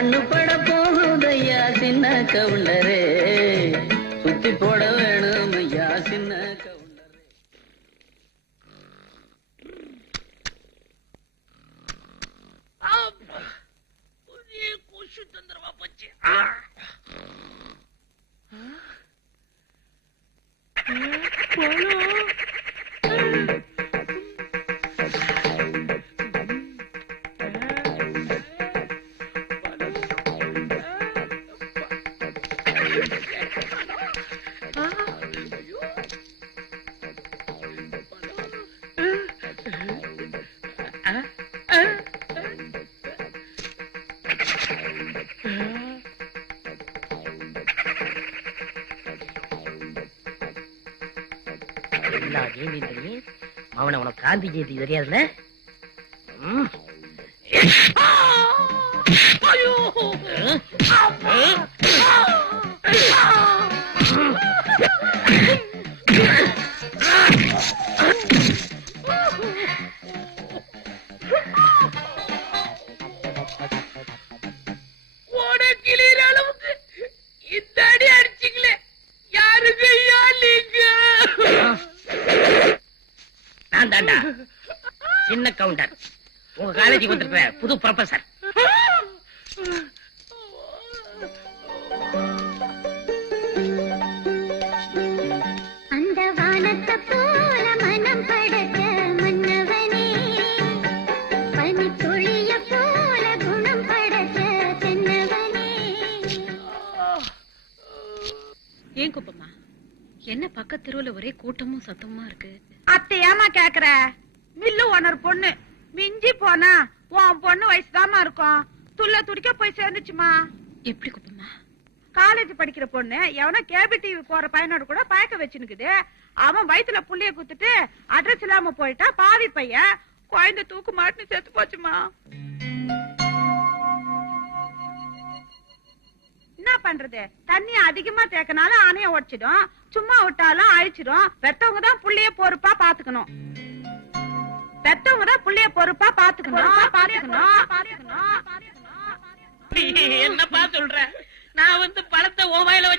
கண்ணு பட போகுதையா சின்ன கவுண்டரே, சுத்தி போட வேணும் ஐயா சின்ன கவுண்டரே. கொசு தந்திரமா போச்சு. அவனை உனக்கு காந்தி ஜெயந்தி தெரியாதுல்ல? கிளியர் அளவுக்கு இந்த அடி அடிச்சிங்களே, யாருக்கு நான் தாண்டா சின்ன கவுண்டர், உங்க காலேஜுக்கு வந்திருக்கிற புது ப்ரொஃபசர். அந்த வானத்தை போல மனம் படைத்த மன்னவனே, பனி துளிய போல குணம் படைத்த தென்னவனே. ஏன் குப்பம்மா, என்ன பக்கத்து தெருவுல ஒரே கூட்டமும் சத்தமா இருக்கு? அத்தையாமா கேக்குற? மில்லு ஓனர் பொண்ணு மிஞ்சி போனா உன் பொண்ணு வயசுதாமா இருக்கும். துள்ள துடிக்க போய் சேர்ந்துச்சுமா. எப்படி குப்பம்மா? காலேஜ் படிக்கிற பொண்ணு எவனா கேபிள் டிவி போற பையனோட கூட பழக்க வச்சுனுக்குது. அவன் வயித்துல புள்ளைய குத்துட்டு அட்ரஸ் இல்லாம போயிட்டா. பாவி பையன் குழந்தை தூக்கு மாட்டுன்னு செத்து போச்சுமா. என்ன பண்றது? தண்ணி அதிகமா தேக்கனால அணைய உடைச்சிடும், சும்மா விட்டாலும் அழிச்சிடும். பெத்தவங்க தான் புள்ளைய பொறுப்பா பாத்துக்கணும். பெத்தவங்க தான் புள்ளைய பொறுப்பா பாத்துக்கணும். என்னப்பா சொல்ற? நான் பழத்தை ஓ வாயில